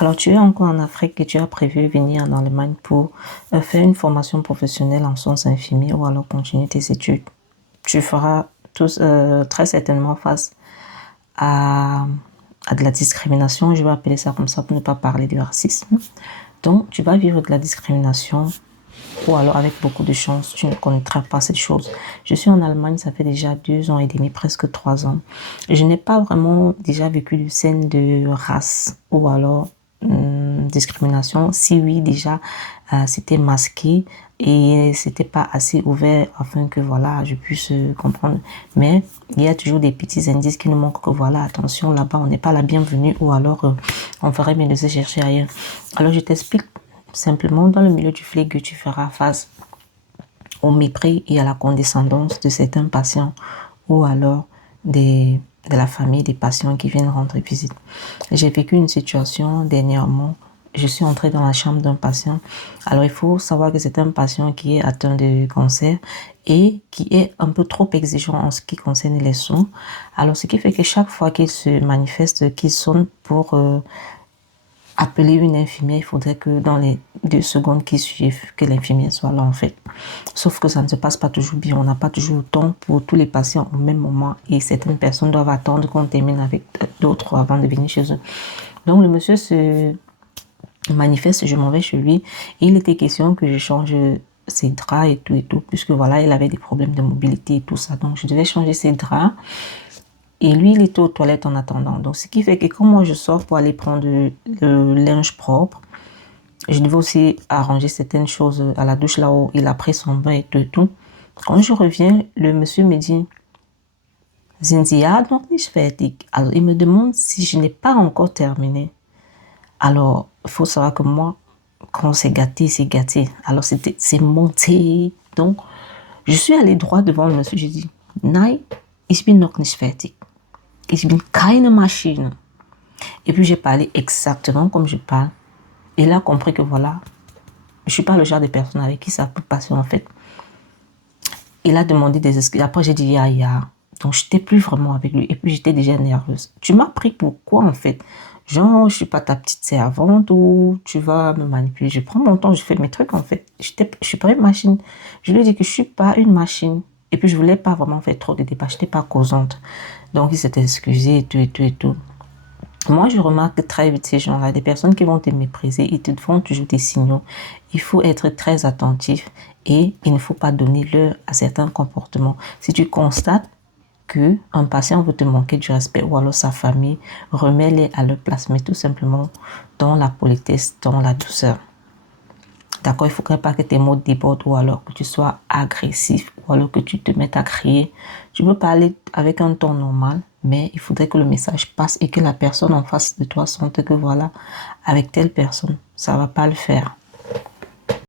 Alors, tu es encore en Afrique et tu as prévu venir en Allemagne pour faire une formation professionnelle en soins infirmiers ou alors continuer tes études. Tu feras très certainement face à, à de la discrimination, je vais appeler ça comme ça pour ne pas parler du racisme. Donc, tu vas vivre de la discrimination ou alors avec beaucoup de chance, tu ne connaîtras pas cette chose. Je suis en Allemagne, ça fait déjà 2 ans et demi, presque 3 ans. Je n'ai pas vraiment déjà vécu de scène de race ou alors discrimination. Si oui, déjà, c'était masqué et c'était pas assez ouvert afin que voilà, je puisse comprendre. Mais il y a toujours des petits indices qui nous montrent que voilà, attention, là-bas, on n'est pas la bienvenue ou alors on ferait mieux de se chercher ailleurs. Alors, je t'explique simplement, dans le milieu du flegme, tu feras face au mépris et à la condescendance de certains patients ou alors de la famille des patients qui viennent rendre visite. J'ai vécu une situation dernièrement. Je suis entrée dans la chambre d'un patient. Alors, il faut savoir que c'est un patient qui est atteint de cancer et qui est un peu trop exigeant en ce qui concerne les soins. Alors, ce qui fait que chaque fois qu'il se manifeste, qu'il sonne pour appeler une infirmière, il faudrait que dans les 2 secondes qui suivent, que l'infirmière soit là en fait. Sauf que ça ne se passe pas toujours bien. On n'a pas toujours le temps pour tous les patients au même moment et certaines personnes doivent attendre qu'on termine avec d'autres avant de venir chez eux. Donc le monsieur se manifeste, je m'en vais chez lui et il était question que je change ses draps et tout, puisque voilà, il avait des problèmes de mobilité et tout ça. Donc je devais changer ses draps. Et lui, il était aux toilettes en attendant. Donc, ce qui fait que quand moi je sors pour aller prendre le linge propre, je devais aussi arranger certaines choses à la douche là où il a pris son bain et tout et tout. Quand je reviens, le monsieur me dit, sind Sie ja noch nicht fertig? Alors, il me demande si je n'ai pas encore terminé. Alors, il faut savoir que moi, quand c'est gâté, c'est gâté. Alors, c'est monté. Donc, je suis allée droit devant le monsieur. J'ai dit, nein, ich bin noch nicht fertig. Ich bin keine Maschine. Et puis j'ai parlé exactement comme je parle. Et il a compris que voilà, je suis pas le genre de personne avec qui ça peut passer en fait. Il a demandé des excuses. Après j'ai dit ya. Donc j'étais plus vraiment avec lui. Et puis j'étais déjà nerveuse. Tu m'as pris pour quoi en fait? Genre je suis pas ta petite servante ou tu vas me manipuler. Je prends mon temps, je fais mes trucs en fait. Je suis pas une machine. Je lui ai dit que je suis pas une machine. Et puis je voulais pas vraiment faire trop de débats. J'étais pas causante. Donc il s'était excusé et tout et tout et tout. Moi, je remarque très vite ces gens-là, des personnes qui vont te mépriser, ils te font toujours des signaux. Il faut être très attentif et il ne faut pas donner l'heure à certains comportements. Si tu constates que un patient veut te manquer du respect ou alors sa famille, remets-les à leur place, mais tout simplement dans la politesse, dans la douceur. D'accord, il ne faudrait pas que tes mots débordent ou alors que tu sois agressif ou alors que tu te mettes à crier. Tu peux parler avec un ton normal, mais il faudrait que le message passe et que la personne en face de toi sente que voilà, avec telle personne, ça ne va pas le faire.